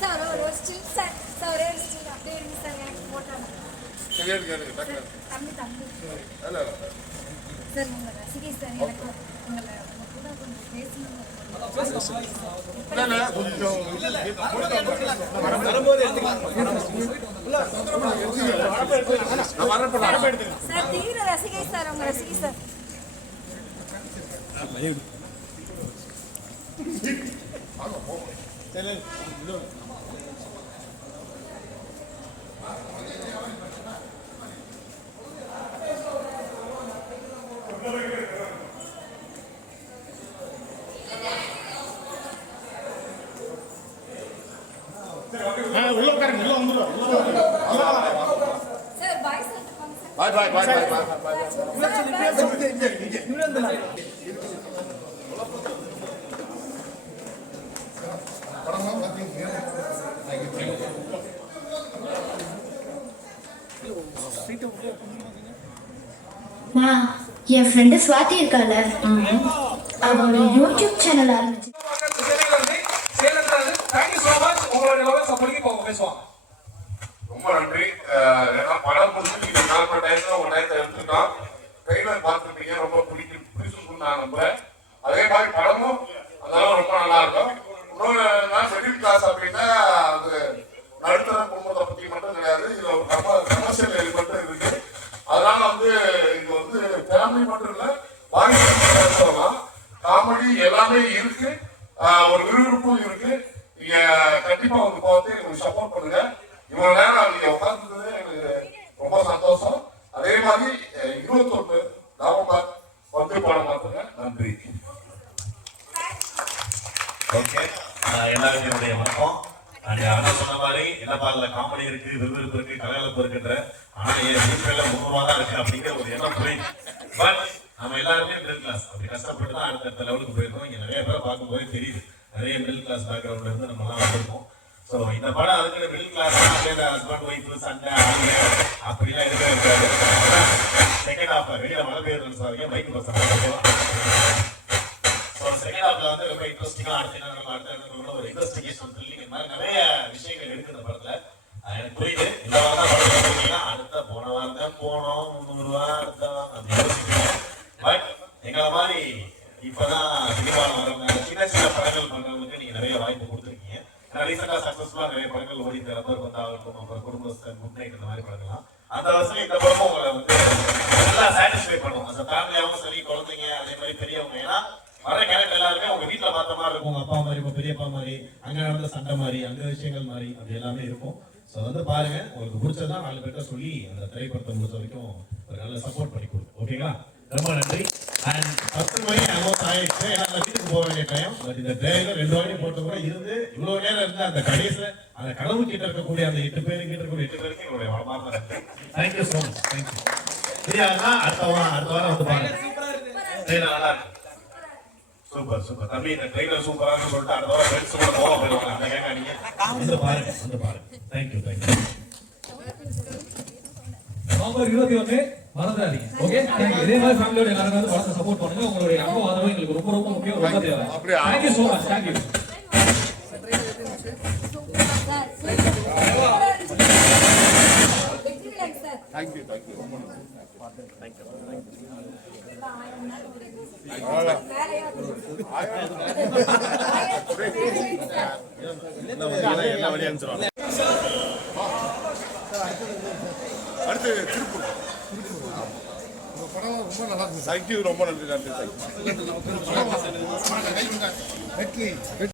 Sir ஒரு still sir sir ஒரே ஒரு ஸ்டில் அப்படியே இருந்து சார் எனக்கு போட்டாங்க தம்பி தம்பி சார் உங்களை ரசிகை சார் எனக்கு உங்களை கூட கொஞ்சம் பேசணும் சார் தீவிர ரசிகை சார் உங்க ரசிகை sir Bye bye bye bye bye bye. என் ஃப்ரெண்டு ஸ்வாதி இருக்கால அவளோட யூடியூப் சேனல் ஆரம்பிச்சு ரொம்ப நன்றி. படம் முடிச்சு நாலு டைம்ல ஒரு டைத்தை எடுத்துட்டோம். ட்ரெய்லர் பார்த்துருப்பீங்க, ரொம்ப பிடிச்சிருக்குன்னு நான் நம்புறேன். அதே மாதிரி படமும் அதெல்லாம் ரொம்ப நல்லா இருக்கும். இன்னொரு ஷெட்யூல் கிளாஸ் அப்படின்னா அது நடுத்தர குடும்பத்தை பத்தி மட்டும் கிடையாது, இதுல ஒரு கமர்ஷியல் எலிமெண்ட்டும் இருக்கு. அதனால வந்து இது வந்து ஃபேமிலி மட்டும் இல்ல, வாங்கி சொல்லலாம். காமெடி எல்லாமே இருக்கு, ஒரு விறுவிறுப்பும் இருக்கு. நீங்க கண்டிப்பா வந்து பார்த்து எனக்கு சப்போர்ட் பண்ணுங்க. இவ்வளவு நேரம் நீங்க உட்கார்ந்தது எனக்கு ரொம்ப சந்தோஷம். அதே மாதிரி 21 நவம்பர் வந்து படம் பார்த்துங்க. நன்றி. ஓகே, எல்லாருக்கும் என்னுடைய வணக்கம். அண்ணா சொன்ன மாதிரி என்னப்பா அதுல காமெடி இருக்கு, விறுவிறுப்பு இருக்கு, கலகலப்பு இருக்குன்ற, ஆனா என் வீட்டுல 3 ரூபா தான் இருக்கு அப்படிங்கிற ஒரு எண்ணம் புரியுது. பட் நம்ம எல்லாருமே மிடில் கிளாஸ், அப்படி கஷ்டப்பட்டு தான் அடுத்த லெவலுக்கு போயிருக்கோம். இங்க நிறைய பேரை பார்க்கும்போது தெரியுது, நிறைய மிடில் கிளாஸ் பேக்ரவுண்ட்ல இருந்து நம்ம எல்லாம் வந்திருக்கோம். ஸோ இந்த படம் அதுக்கு மிடில் கிளாஸ் அப்படியே ஹஸ்பண்ட் ஒய்ஃப் சண்டை ஆளுங்க அப்படிலாம் இருக்காது. செகண்ட் ஹாஃப் வெளியில மழை பெய்யுதுன்னு சொல்லுவாங்க, மைக் பசங்க. ஸோ செகண்ட் ஹாஃப்ல வந்து ரொம்ப இன்ட்ரெஸ்டிங்கா அடுத்த ஒரு இன்வெஸ்டிகேஷன் த்ரில்லிங் இந்த மாதிரி நிறைய விஷயங்கள் இருக்கு இந்த படத்துல. எனக்கு புரியுது. இந்த வாரம் தான் படம் பார்த்தீங்கன்னா அடுத்த போன வாரம் தான் போனோம் 300 ரூபா அப்படி யோசிக்கிறேன். பட் எங்களை மாதிரி இப்பதான் சினிமாவில் வர சின்ன சின்ன படங்கள் பண்றவங்களுக்கு நீங்க நிறைய வாய்ப்பு கொடுத்துருக்கீங்க. ரீசெண்டா சக்சஸ்ஃபுல்லா நிறைய படங்கள் ஓடி ரப்பர் பந்தாகட்டும், அப்புறம் குடும்பஸ்தன், குட் நைட் இந்த மாதிரி படங்கள்லாம் அந்த வருஷம் இந்த படமும் உங்களை வந்து நல்லா சாட்டிஸ்ஃபை பண்ணும். அந்த ஃபேமிலியாவும் சரி, குழந்தைங்க அதே மாதிரி பெரியவங்க. ஏன்னா வர கேரக்டர் எல்லாருமே உங்க வீட்டுல பார்த்த மாதிரி இருக்கும். உங்க அப்பா மாதிரி, உங்க பெரியப்பா மாதிரி, அங்க நடந்த சண்டை மாதிரி, அங்க விஷயங்கள் மாதிரி அப்படி எல்லாமே இருக்கும். ஸோ வந்து பாருங்க, உங்களுக்கு பிடிச்சதான் 4 பேர்ட்ட சொல்லி அந்த திரைப்படத்தை முடிச்ச வரைக்கும் ஒரு நல்ல சப்போர்ட் பண்ணி கொடுக்கும். ஓகேங்களா? ரொம்ப நன்றி. அண்ட் 10 மணி அமௌண்ட் ஆயிடுச்சு. ஏன்னா வீட்டுக்கு போக வேண்டிய டைம். பட் இந்த ட்ரெயிலர் 2 வாங்கி போட்டு கூட இருந்து இவ்வளவு நேரம் இருந்து அந்த கடைசியில அந்த கடவுள் கிட்ட இருக்கக்கூடிய அந்த 8 பேருக்கு இருக்கக்கூடிய 8 பேருக்கு என்னுடைய வளமான நன்றி. Thank you so much. தேங்க்யூ. சரியானா அடுத்த வாரம் வந்து பாருங்க. ட்ரெயிலர் நல்லா இருக்கு. சூப்பர் சூப்பர் தம்பி. இந்த ட்ரெயிலர் சூப்பரானு சொல்லிட்டு அடுத்த வாரம் ஃப்ரெண்ட்ஸ் கூட போக போயிடுவாங்க. அந்த கேட்க நீங்க வந்து பாருங்க. தேங்க்யூ. நவம்பர் 21 மறந்துடாதீங்க. ஓகே, இதே மாதிரி ஃபேமிலியோட எல்லாரும் வந்து படத்தை சப்போர்ட் பண்ணுங்க. உங்களுடைய அன்பு ஆதரவு எங்களுக்கு ரொம்ப ரொம்ப முக்கியம், ரொம்ப தேவை. Thank you so much. தேங்க்யூ. அடுத்து திருப்பூர் படம் ரொம்ப நல்லா இருக்கு. தேங்க்யூ. ரொம்ப நன்றி.